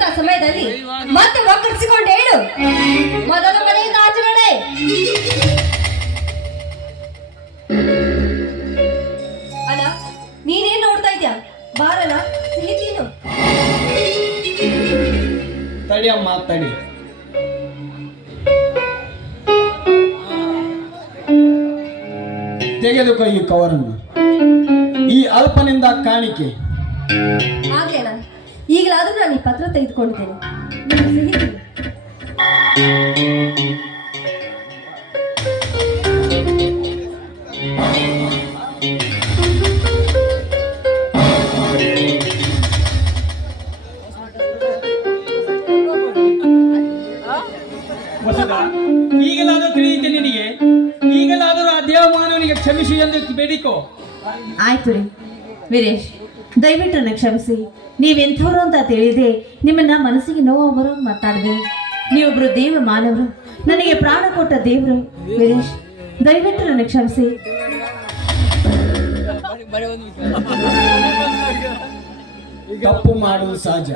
ಸಮಯದಲ್ಲಿ ಮತ್ತೆ ಒಕ್ಕರಿಸಿಕೊಂಡು ಹೇಳು ಮೊದಲ ಮನೆಯಿಂದ ಆಚೆ ನಡೆ. ಅಲ್ಲ ನೀನೇನ್ ನೋಡ್ತಾ ಇದ್ಯಾ? ಬಾರಲ್ಲ ಸಿಹಿ ತಿನ್ನು. ತಡಿ ಅಮ್ಮ ತಡಿ. ತೆಗೆದುಕೋ ಈ ಕವರನ್ನು. ಈ ಅಲ್ಪನಿಂದ ಕಾಣಿಕೆ. ಆಗ್ಲೇನಾ? ಈಗಲಾದ್ರೂ ನಾನು ಈ ಪತ್ರ ತೆಗೆದುಕೊಂಡಿದ್ದೇನೆ. ಸಿಹಿ ತಿನ್ನು. ಈಗಲಾದರೂ ತಿಳಿಯುತ್ತೆ ನಿನಗೆ. ಈಗಲಾದರೂ ಆ ದೇವಮಾನವನಿಗೆ ಕ್ಷಮಿಸಿ ಎಂದು ಬೇಡಿಕೋ. ಆಯ್ತು ರೀ ವೀರೇಶ್, ದಯವಿಟ್ಟು ನನ್ನ ಕ್ಷಮಿಸಿ. ನೀವೆಂಥವ್ರು ಅಂತ ತಿಳಿದೆ ನಿಮ್ಮನ್ನ ಮನಸ್ಸಿಗೆ ನೋವು ಬರೋ ಮಾತಾಡಿದೆ. ನೀವೊಬ್ರು ದೇವ ಮಾನವರು, ನನಗೆ ಪ್ರಾಣ ಕೊಟ್ಟ ದೇವರು. ವೀರೇಶ್, ದಯವಿಟ್ಟು ನನ್ನ ಕ್ಷಮಿಸಿ. ತಪ್ಪು ಮಾಡುವುದು ಸಹಜ.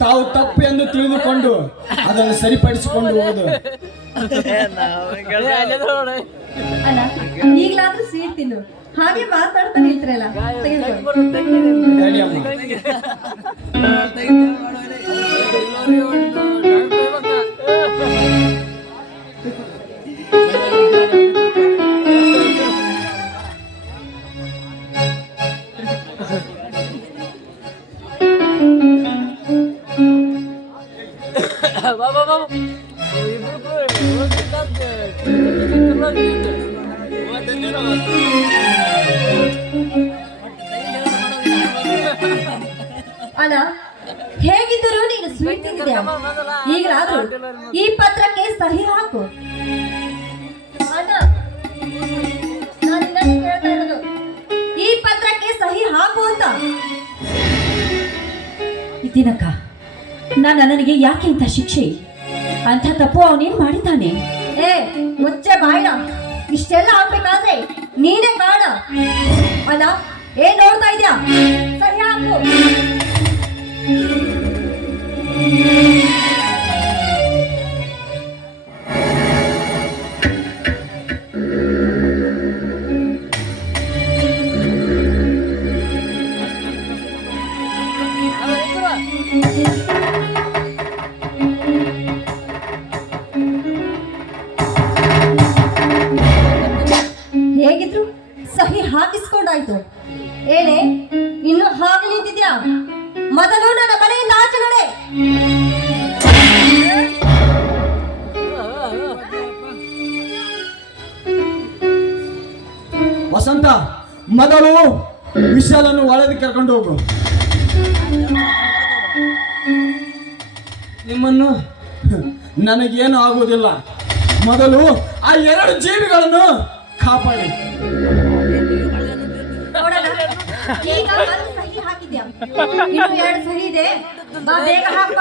ತಾವು ತಪ್ಪು ಎಂದು ತಿಳಿದುಕೊಂಡು ಅದನ್ನು ಸರಿಪಡಿಸಿಕೊಂಡು ಹೋಗುವುದು. ಅಲ್ಲ ಈಗಲಾದ್ರೂ ಸ್ವೀಟ್ ತಿನ್ನು. ಹಾಗೆ ಮಾತಾಡ್ತಾ ನಿಲ್ತಿರಲ್ಲ. ತೆಗೆದುಕೊ. ತಡಿ ಅಮ್ಮ. ಅಣ್ಣ ಹೇಗಿದ್ದರೂ ನೀನು ಸ್ವೀಟ್ ತಿಂದಿದ್ಯಾ? ಈಗಲಾದ್ರೂ ಈ ಪತ್ರಕ್ಕೆ ಸಹಿ ಹಾಕು. ಅಣ್ಣ ನಾನು ಇನ್ನಷ್ಟು ಕೇಳ್ತಾ ಇರೋದು, ಈ ಪತ್ರಕ್ಕೆ ಸಹಿ ಹಾಕು ಅಂತ. ಇದ್ದೀನಕ್ಕ, ನನಗೆ ಯಾಕೆ ಇಂಥ ಶಿಕ್ಷೆ? ಅಂಥ ತಪ್ಪು ಅವನೇನ್ ಮಾಡಿದ್ದಾನೆ? ಏ ಮುಚ್ಚೆ ಬಾಯ್ಡ. ಇಷ್ಟೆಲ್ಲ ಆಗ್ಬೇಕಾದ್ರೆ ನೀನೇ ಕಾಣ. ಅಣ್ಣ ಏನ್ ನೋಡ್ತಾ ಇದ್ಯಾ? ಸಹಿ ಹಾಕು. ಹೇಗಿದ್ರು ಸಹಿ ಹಾಕಿಸ್ಕೊಂಡಾಯ್ತು. ಏನೇ ಇನ್ನು ಹಾಗೆ ನಿಂತಿದ್ಯಾ? ಮೊದಲು ನನ್ನ ಮನೆಯಿಂದ ಆಚೆ ನಡೆ. ವಸಂತ, ಮೊದಲು ವಿಶಾಲನ್ನು ಒಳಗೆ ಕರ್ಕೊಂಡು ಹೋಗು. ನಿಮ್ಮನ್ನು ನನಗೇನು ಆಗುವುದಿಲ್ಲ. ಮೊದಲು ಆ ಎರಡು ಜೀವಿಗಳನ್ನು ಕಾಪಾಡಿ. ನೋಡೋಣ, ಈಗ ಒಂದು ಸಹಿ ಹಾಕಿದ್ಯಾ, ಇನ್ನು ಎರಡು ಸಹಿ ಇದೆ. ಬಾ ಬೇಗ ಹಾಕ.